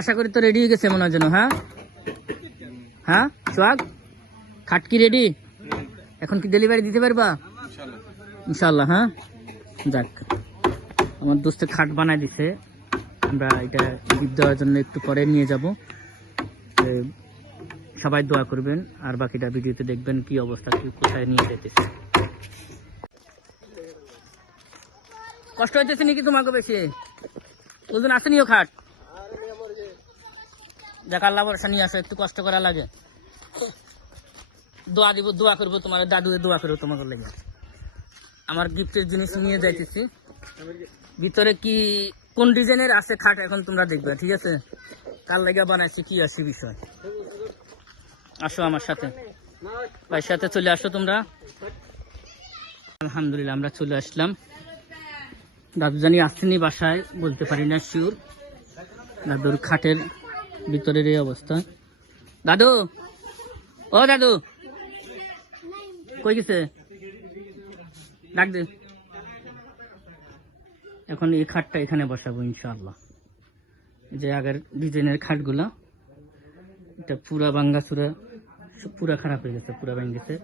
আশা করি তো রেডি হয়ে গেছে মনে হয় যেন। হ্যাঁ হ্যাঁ সোহাগ, খাট কি রেডি? এখন কি ডেলিভারি দিতে পারবা? ইনশাল্লাহ। হ্যাঁ যাক, আমার দোস্তে খাট বানাই দিছে, আমরা এটা গিফট দেওয়ার জন্য একটু পরে নিয়ে যাব। সবাই দোয়া করবেন আর বাকিটা ভিডিওতে দেখবেন কি অবস্থা, কি কোথায় নিয়ে যেতেছে। কষ্ট হইতেছে নাকি তোমাকে বেশি? ওজন আসেনিও খাট? যাক আল্লাহ ভরসা নিয়ে আসো, একটু কষ্ট করা লাগে। দোয়া দিব, দোয়া করবো তোমার দাদু, দোয়া করবো তোমাকে লেগে। আমার গিফটের জিনিস নিয়ে যাইতেছি, ভিতরে কি কোন ডিজাইনের আছে খাট এখন তোমরা দেখবে, ঠিক আছে? কার লেগে বানাইছি কি আছে বিষয়। আসো আমার সাথে, ভাইয়ের সাথে চলে আসো তোমরা। আলহামদুলিল্লাহ আমরা চলে আসলাম। দাদু জানি আসছেনি বাসায়, বলতে পারি না শিওর। দাদুর খাটের ভিতরের এই অবস্থা। দাদু, ও দাদু কই গেছে? ডাক দে। এখন এই খাটটা এখানে বসাবো ইনশাআল্লাহ। যে আগের ডিজাইনের খাটগুলা, এটা পুরা ভাঙ্গাচুরা, পুরা খারাপ হয়ে গেছে, পুরা ভেঙে গেছে।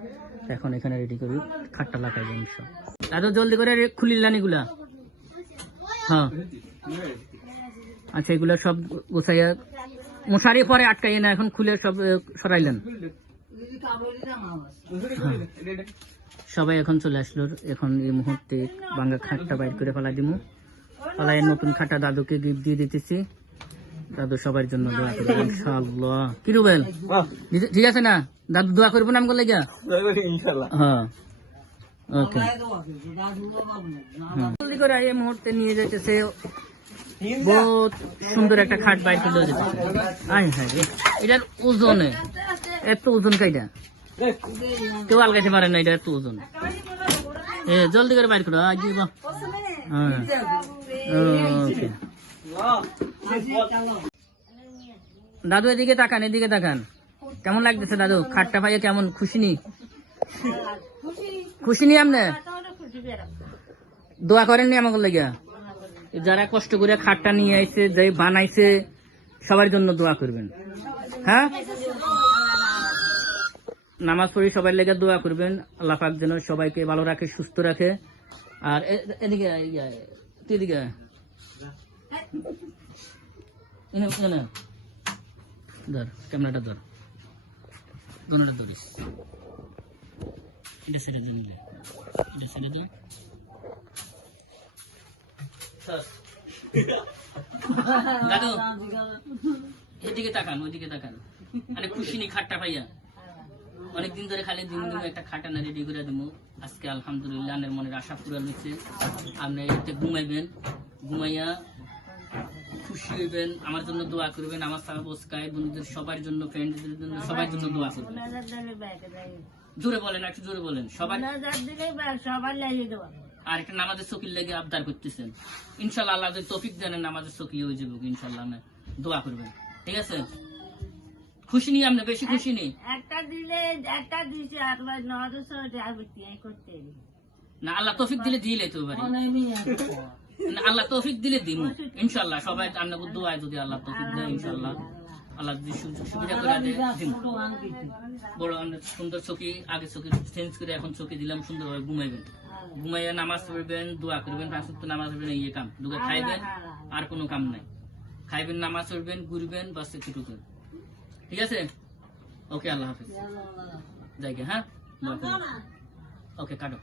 এখন এখানে রেডি করি, খাটটা লাগাইবো ইনশাআল্লাহ। দাদু জলদি করে খুলিলান এগুলা। হ্যাঁ আচ্ছা, এগুলা সব গোছাইয়া মশারি পরে আটকাইয়ে না, এখন খুলে সব সরাইলেন। সবাই এখন চলে আসলো। এখন এই মুহূর্তে ভাঙ্গা খাটটা বাইর করে ফেলাই দিব, ফেলাই নতুন খাটটা দাদুকে গিফট দিয়ে দিতেছি। দাদু সবার জন্য দোয়া করবো ইনশাআল্লাহ। কি রুবেল, ঠিক আছে না? দাদু দোয়া করবো না আমগুলো লেগে? হ্যাঁ ওকে। জলদি করে এই মুহূর্তে নিয়ে যাইতেছে, বহুত সুন্দর একটা খাট বাইর করে দিতেছে। আয় হ্যাঁ, এটার ওজনে এত ওজন কাইটা কেউ আলগাইতে পারে না, এটা এত ওজন। জলদি করে বাইর করো। দাদু এদিকে তাকান, এদিকে তাকান। কেমন লাগতেছে দাদু খাটটা পাইয়ে? কেমন খুশি নি? খুশি নি? আপনি দোয়া করেননি আমাকে লেগে? যারা কষ্ট করে খাটটা নিয়ে আইছে, যে বানাইছে, সবার জন্য দোয়া করবেন। হ্যাঁ নামাজ পড়ি সবার লেগে দোয়া করবেন। আল্লাহ পাক যেন সবাইকে ভালো রাখে, সুস্থ রাখে। আর এদিকে এদিকে ধর, ক্যামেরাটা ধর, ধরিস। এটা ছেড়ে দিন, এটা ছেড়ে দিন। দাদু এদিকে তাকান, ওইদিকে তাকান। আরে খুশি নি খাটটা পাইয়া? অনেকদিন ধরে খালি দিন একটা খাট আনা রেডি করে দেবো। আজকে আলহামদুলিল্লাহ আনের মনের আশা পূরণ হয়েছে। আপনি এতে ঘুমাইবেন, ঘুমাইয়া খুশি হইবেন, আমার জন্য দোয়া করবেন, আমার সাবস্ক্রাইব বন্ধুদের সবার জন্য, ফ্রেন্ডদের জন্য, সবার জন্য দোয়া করবেন। জোরে বলেন, একটু জোরে বলেন। সবাই আর একটা নামাজের চকির লেগে আবদার করতেছেন। ইনশাল্লাহ আল্লাহ যদি তৌফিক দেন নামাজের চকি হয়ে যাবো ইনশাল্লাহ। দোয়া করবেন, ঠিক আছে? খুশি নি আপনি? বেশি খুশি নি? না আল্লাহ তৌফিক দিলে দিয়ে লেতে পারি, আল্লাহ তৌফিক দিলে দিন ইনশাল্লাহ। সবাই আপনাকে দোয়ায় যদি আল্লাহ তৌফিক দেয় ইনশাল্লাহ, আল্লাহ যদি সুবিধা করে দেয় বড় সুন্দর চকি, আগে চকি চেঞ্জ করে এখন চকি দিলাম, সুন্দরভাবে ঘুমাইবেন। ঘুমাইয়া নামাজ পড়বেন, দোয়া করবেন, নামাজ পড়বেন, এই কাম দুটো খাইবেন, আর কোনো কাম নাই। খাইবেন, নামাজ পড়বেন, ঘুরবেন, বাস একটু, ঠিক আছে? ওকে, আল্লাহ হাফিজ। যাই গে। হ্যাঁ ওকে, কাটো।